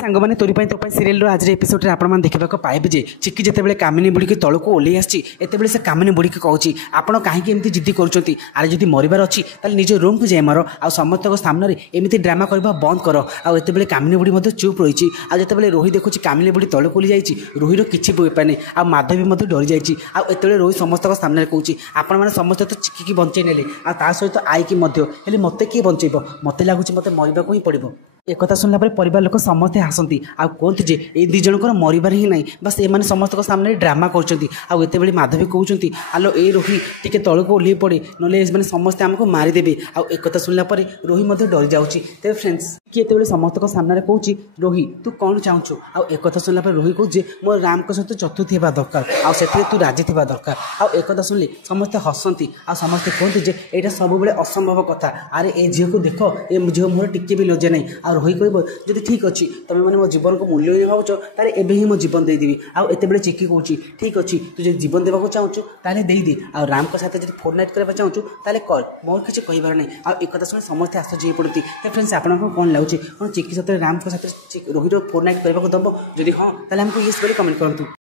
सांगने तोरी तो सीरियल आज एपिसोड में आपने देखा पाइबे जे चिक्की जिते कामिनी बुड़ी तौक ओल्लि आसते से कामिनी बुड़ी कहूँ आप कहीं जिद्दी कर जब मरबार अच्छी निज रूम को जाए मर आ समस्त सामने एमती ड्रामा करवा बंद कर आते कामिनी बुड़ी चुप रही आते रोही देखुची कामिनी बुड़ी तौक ओल्लि जाइए रोहीर किसी बेपार नहीं आ माधवी डरी जाइए आते रोही समस्त सामने कहूँ आपण मैंने समस्त तो चिक्की बंचे ने सहित आईकी मत किए बंचेब मत लगुच मत मरवा ही पड़ो एक शुणला परिवार लोक समस्ते हसती कहते जे ये दी जनकर मरबार ही नहीं बस एम समस्त सामने ड्रामा कर माधवी कहते आलो ए रोही टी तौक ओल्लि पड़े ना समस्ते आमको मारिदेवे एक शुणला रोही डरी जाऊँगी तेज फ्रेंड्स किए समस्त सामने कहूँ रोही तू कौन चाहूँ एक शुणला रोही कहूँ मो राम को सहित चतुर्थी होगा दरकार आउ तू राजी थी दरकार आउ एक शुणिले समस्ते हसती आ समस्ते कहते जे यहाँ सब असंभव कथा अरे ए झील को देख ए झील मोर टिके भी लज्जा नहीं आ रोही कह जब ठीक अच्छी तुम मैंने मो जीवन को मूल्य ही भावुच ताले एबे ही मो जीवन देदेवी आते चिक्की कहूँ ठीक अच्छी तू जो जीवन देवा चाहूँ ताले देदे आ राम को साथ जब फोर नाइट करवा चाहूँ ताले कर मोर किसी कहबार नहीं आ एक शुणी समस्ते आश्चर्य पड़ती फ्रेंड्स आपको कौन लगुच चिक्की सतरे राम को साथ रोहिर फोर नाइट करने को दब जदि हाँ ताले हमको ये कमेंट करूँ।